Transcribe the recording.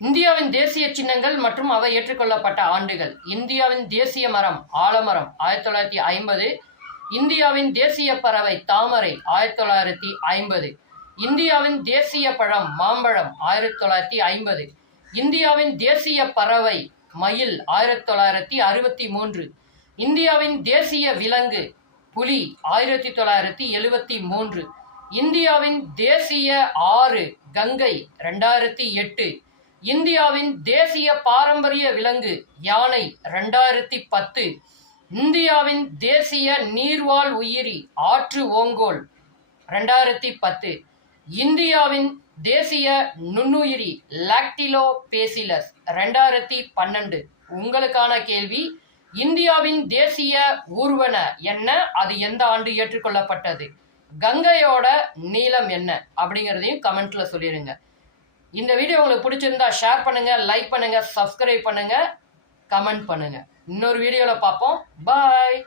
இந்தியாவின் தேசிய சின்னங்கள் மற்றும் அவை ஏற்றுக்கொள்ளப்பட்ட ஆண்டுகள். இந்தியாவின் தேசிய மரம் ஆலமரம் 1950. இந்தியாவின் தேசிய பறவை தாமரை 1950. இந்தியாவின் தேசிய பழம் மாம்பழம் 1950. இந்தியாவின் தேசிய பறவை மயில் 1963. இந்தியாவின் தேசிய விலங்கு புலி 1973. இந்தியாவின் தேசிய ஆறு கங்கை 2008. இந்தியாவின் தேசிய பாரம்பரிய விலங்கு யானை 2010. இந்தியாவின் தேசிய நீர்வாழ் உயிரி ஆற்று ஓங்கோல் 2010. இந்தியாவின் தேசிய நுண்ணுயிரி லாக்டிலோபேசிலஸ் 2012. உங்களுக்கான கேள்வி, இந்தியாவின் தேசிய ஊர்வன என்ன, அது எந்த ஆண்டு ஏற்றுக்கொள்ளப்பட்டது? கங்கையோட நீளம் என்ன அப்படிங்கிறதையும் கமெண்ட்ல சொல்லிடுங்க. இந்த வீடியோ உங்களுக்கு பிடிச்சிருந்தா ஷேர் பண்ணுங்க, லைக் பண்ணுங்க, சப்ஸ்கிரைப் பண்ணுங்க, கமெண்ட் பண்ணுங்க. இன்னொரு வீடியோவில் பார்ப்போம். பாய்.